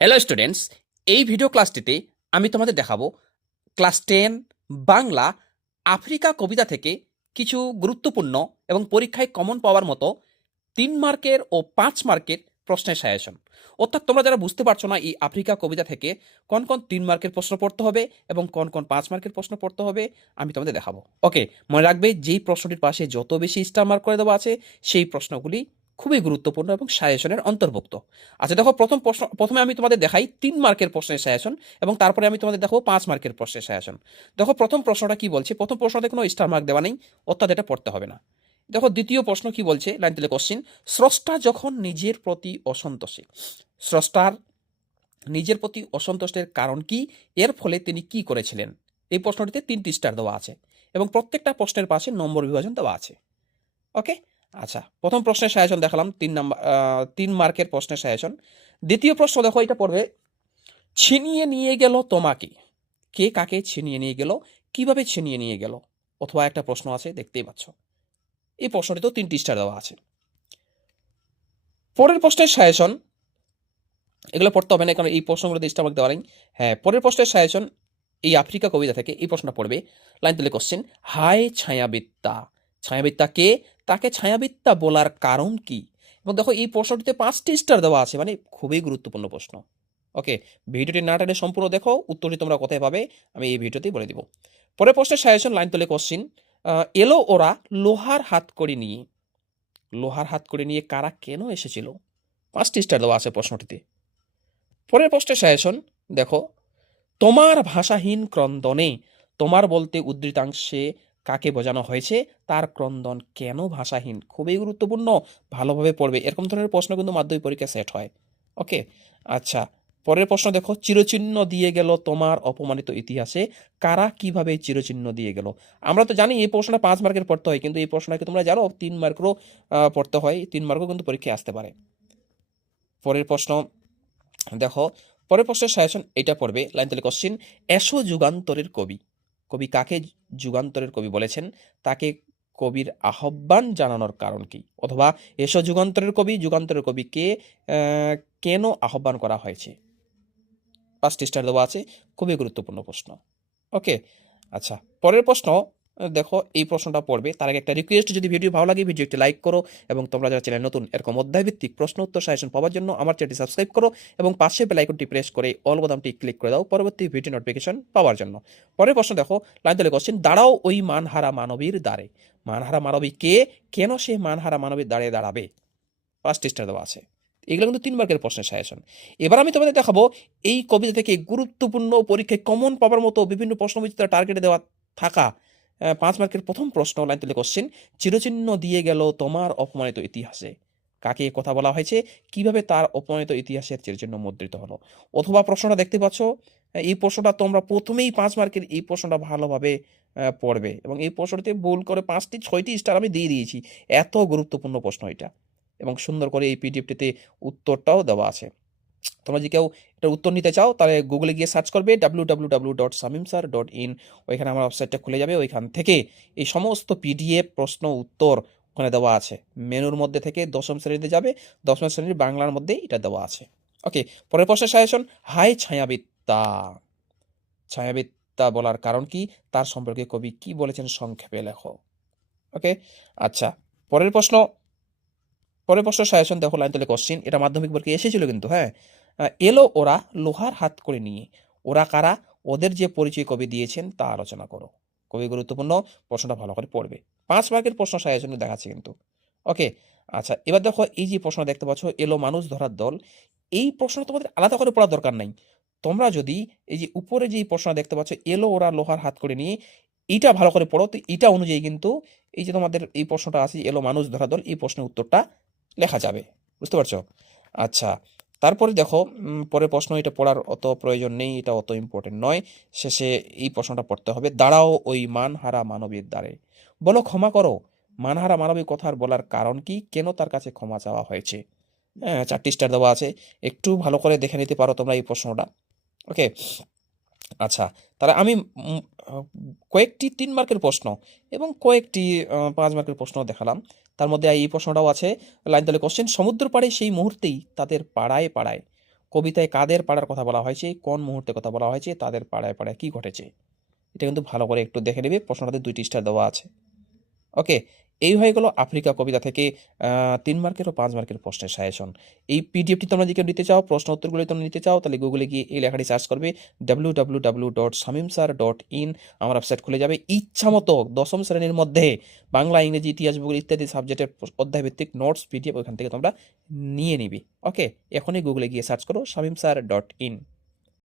Hello students এই video ক্লাসটিতে আমি তোমাদের দেখাবো ক্লাস টেন বাংলা, আফ্রিকা কবিতা থেকে কিছু গুরুত্বপূর্ণ এবং পরীক্ষায় কমন পাওয়ার মতো তিন মার্কের ও পাঁচ মার্কের প্রশ্নের সাজেশন অর্থাৎ তোমরা যারা বুঝতে পারছ না এই আফ্রিকা কবিতা থেকে কোন কোন তিন মার্কের প্রশ্ন পড়তে হবে এবং কোন কোন পাঁচ মার্কের প্রশ্ন পড়তে হবে, আমি তোমাদের দেখাবো। ওকে মনে রাখবে যেই প্রশ্নটির পাশে যত বেশি স্টার মার্ক করে দেওয়া আছে, সেই প্রশ্নগুলি খুবই গুরুত্বপূর্ণ এবং সাজেশনের অন্তর্ভুক্ত। আচ্ছা দেখো, প্রথম প্রশ্ন, প্রথমে আমি তোমাদের দেখাই তিন মার্কের প্রশ্নের সাজেশন এবং তারপরে আমি তোমাদের দেখো পাঁচ মার্কের প্রশ্নের সাজেশন দেখো, প্রথম প্রশ্নটা কি বলছে? প্রথম প্রশ্নতে কোনো স্টার মার্ক দেওয়া নেই, অর্থাৎ এটা পড়তে হবে না। দেখো, দ্বিতীয় প্রশ্ন কি বলছে? লাইন তুলে কোশ্চিন স্রষ্টা যখন নিজের প্রতি অসন্তোষী স্রষ্টার নিজের প্রতি অসন্তুষ্টের কারণ কি? এর ফলে তিনি কি করেছিলেন? এই প্রশ্নটিতে তিনটি স্টার দেওয়া আছে এবং প্রত্যেকটা প্রশ্নের পাশে নম্বর বিভাজন দেওয়া আছে। ওকে আচ্ছা প্রথম প্রশ্নের সাজেশন দেখালাম, তিন নাম্বার তিন মার্কের প্রশ্নের সাজেশন। দ্বিতীয় প্রশ্ন দেখো এটা পড়বে, ছিনিয়ে নিয়ে গেল তোমাকে। কে কাকে ছিনিয়ে নিয়ে গেল, কীভাবে ছিনিয়ে নিয়ে গেল, অথবা একটা প্রশ্ন আছে, দেখতেই পাচ্ছ। এই প্রশ্নটি তো তিনটি স্টার দেওয়া আছে। পরের প্রশ্নের সাজেশন, এগুলো পড়তে হবে না, কারণ এই প্রশ্নগুলোতে স্টার দেওয়া নেই হ্যাঁ পরের প্রশ্নের সাজেশন, এই আফ্রিকা কবিতা থেকে এই প্রশ্নটা পড়বে। লাইন তুলে কোশ্চেন হায় ছায়াবিদ্যা ছায়াবিদ্যা কে? তাকে ছায়াবিদ্যা বলার কারণ কি? এবং দেখো, এই প্রশ্নটিতে পাঁচটি স্টার দেওয়া আছে মানে খুবই গুরুত্বপূর্ণ প্রশ্ন। ওকে ভিডিওটি না টেনে সম্পূর্ণ দেখো, উত্তরটি তোমরা কোথায় পাবে, আমি এই ভিডিওতেই বলে দিব। পরের প্রশ্নের সাজেশন লাইন তোলে কোশ্চিন এলো ওরা লোহার হাত করে নিয়ে। লোহার হাত করে নিয়ে কারা কেন এসেছিল? পাঁচটি স্টার দেওয়া আছে প্রশ্নটিতে। পরের প্রশ্নের সাজেশন দেখো, তোমার ভাষাহীন ক্রন্দনে তোমার বলতে উদ্ধৃতাংশে কাকে বোঝানো হয়েছে, তার ক্রন্দন কেন ভাষাহীন? খুবই গুরুত্বপূর্ণ, ভালোভাবে পড়বে। এরকম ধরনের প্রশ্ন কিন্তু মাধ্যমিক পরীক্ষা সেট হয়। ওকে আচ্ছা পরের প্রশ্ন দেখো, চিরচিহ্ন দিয়ে গেল তোমার অপমানিত ইতিহাসে, কারা কীভাবে চিরচিহ্ন দিয়ে গেল? আমরা তো জানি এই প্রশ্নটা পাঁচ মার্কের পড়তে হয়, কিন্তু এই প্রশ্নটাকে তোমরা জানো, তিন মার্কেরও পড়তে হয়, তিন মার্কও কিন্তু পরীক্ষায় আসতে পারে। পরের প্রশ্ন দেখো, পরের প্রশ্নের সাজেশন এটা পড়বে লাইন তাহলে কোশ্চিন এসো যুগান্তরের কবি। কবি কাকে যুগান্তরের কবি বলেছেন? তাকে কবির আহ্বান জানানোর কারণ কি? অথবা এসো যুগান্তরের কবি, যুগান্তরের কবিকে কেন আহ্বান করা হয়েছে? পাঁচটি স্টার দেওয়া আছে। খুবই গুরুত্বপূর্ণ প্রশ্ন। ওকে আচ্ছা পরের প্রশ্ন দেখো, এই প্রশ্নটা পড়বে। তার আগে একটা রিকোয়েস্ট যদি ভিডিও ভালো লাগে ভিডিও একটি লাইক করো এবং তোমরা যারা চ্যানেল নতুন, এরকম অধ্যায়ভিত্তিক প্রশ্ন, উত্তর সাজেশন পাওয়ার জন্য আমার চ্যানেলটি সাবস্ক্রাইব করো এবং পাশে বেল আইকনটি প্রেস করে অল বোতামটি ক্লিক করে দাও পরবর্তী ভিডিও নোটিফিকেশন পাওয়ার জন্য। পরের প্রশ্ন দেখো লাইন তলে কোশ্চেন দাঁড়াও ওই মানহারা মানবীর দ্বারে। মানহারা মানবী কে? কেন সে মানহারা মানবীর দাঁড়ে দাঁড়াবে? পাঁচটি স্টার দেওয়া আছে। এগুলো কিন্তু তিন মার্কের প্রশ্নের সাজেশন এবার আমি তোমাদের দেখাবো, এই কবিতা থেকে গুরুত্বপূর্ণ পরীক্ষায় কমন পাওয়ার মতো বিভিন্ন প্রশ্নবিচিত্র টার্গেটে দেওয়া থাকা পাঁচ মার্কের প্রথম প্রশ্ন লাইন তুলে কোশ্চেন চিরচিহ্ন দিয়ে গেল তোমার অপমানিত ইতিহাসে। কাকে কথা বলা হয়েছে? কীভাবে তার অপমানিত ইতিহাসের চিরচিহ্ন মুদ্রিত হলো? অথবা প্রশ্নটা দেখতে পাচ্ছ এই প্রশ্নটা তোমরা প্রথমেই পাঁচ মার্কের এই প্রশ্নটা ভালোভাবে পড়বে এবং এই প্রশ্নটিতে ভুল করে পাঁচটি, ছয়টি স্টার আমি দিয়ে দিয়েছি। এত গুরুত্বপূর্ণ প্রশ্ন এটা এবং সুন্দর করে এই পিডিএফটিতে উত্তরটাও দেওয়া আছে। তোমরা যদি কেউ এটার উত্তর নিতে চাও, তাহলে গুগলে গিয়ে সার্চ করবে W W W dot Samim sir dot in ওইখানে আমার ওয়েবসাইটটা খুলে যাবে। ওইখান থেকে এই সমস্ত পিডিএফ প্রশ্ন উত্তর ওখানে দেওয়া আছে। মেনুর মধ্যে থেকে দশম শ্রেণীতে যাবে। দশম শ্রেণির বাংলার মধ্যেই এটা দেওয়া আছে। ওকে পরের প্রশ্নের সাজেশন হাই ছায়াবিদ্যা। ছায়াবিদ্যা বলার কারণ কি? তার সম্পর্কে কবি কি বলেছেন সংক্ষেপে লেখো। ওকে আচ্ছা পরের প্রশ্ন পরের প্রশ্ন সাজেশন দেখো লাইন তাহলে কোশ্চিন এটা মাধ্যমিক পরীক্ষায় এসেছিল কিন্তু হ্যাঁ? এলো ওরা লোহার হাত করে নিয়ে। ওরা কারা? ওদের যে পরিচয় কবি দিয়েছেন তা আলোচনা করো। কবি গুরুত্বপূর্ণ, প্রশ্নটা ভালো করে পড়বে। পাঁচ মার্কের প্রশ্ন সাজেশনে দেখাচ্ছে কিন্তু। ওকে আচ্ছা এবার দেখো এই যে প্রশ্ন দেখতে পাচ্ছ, এলো মানুষ ধরার দল। এই প্রশ্ন তোমাদের আলাদা করে পড়ার দরকার নাই। তোমরা যদি এই যে উপরে যে প্রশ্ন দেখতে পাচ্ছ, এলো ওরা লোহার হাত করে নিয়ে, এইটা ভালো করে পড়ো। তো এটা অনুযায়ী কিন্তু এই যে তোমাদের এই প্রশ্নটা আছে, এলো মানুষ ধরার দল, এই প্রশ্নের উত্তরটা লেখা যাবে। বুঝতে পারছ? আচ্ছা তারপরে দেখো পরের প্রশ্ন, এটা পড়ার অত প্রয়োজন নেই, এটা অত ইম্পর্টেন্ট নয়। শেষে এই প্রশ্নটা পড়তে হবে, দাঁড়াও ওই মানহারা মানবীর দ্বারে। বলো, ক্ষমা করো। মানহারা মানবী কথার বলার কারণ কি? কেন তার কাছে ক্ষমা চাওয়া হয়েছে? হ্যাঁ চারটি স্টার দেওয়া আছে। একটু ভালো করে দেখে নিতে পারো তোমরা এই প্রশ্নটা। ওকে আচ্ছা তাহলে আমি কয়েকটি তিন মার্কের প্রশ্ন এবং কয়েকটি পাঁচ মার্কের প্রশ্ন দেখালাম। তার মধ্যে এই প্রশ্নটাও আছে, লাইন তাহলে কোশ্চেন সমুদ্র পাড়ে সেই মুহূর্তেই তাদের পাড়ায় পাড়ায়, কবিতায় কাদের পাড়ার কথা বলা হয়েছে, কোন মুহূর্তে কথা বলা হয়েছে, তাদের পাড়ায় পাড়ায় কি ঘটেছে? এটা কিন্তু ভালো করে একটু দেখে নেবে, প্রশ্নটাতে দুইটি স্টার দেওয়া আছে। ওকে এই হয়ে গেল আফ্রিকা কবিতা থেকে তিন মার্কের ও পাঁচ মার্কের প্রশ্নের সাজেশন এই পিডিএফটি তোমরা যদি কেউ নিতে চাও, প্রশ্ন উত্তরগুলো তোমরা নিতে চাও, তাহলে গুগলে গিয়ে এই লেখাটি সার্চ করবে W W W dot Samim sir dot in আমার ওয়েবসাইট খুলে যাবে। ইচ্ছা মতো দশম শ্রেণির মধ্যে বাংলা, ইংরেজি, ইতিহাস, ভূগোল ইত্যাদি সাবজেক্টের অধ্যায়ভিত্তিক নোটস পিডিএফ ওখান থেকে তোমরা নিয়ে নিবি। ওকে এখনই গুগলে গিয়ে সার্চ করো শামিম স্যার ডট ইন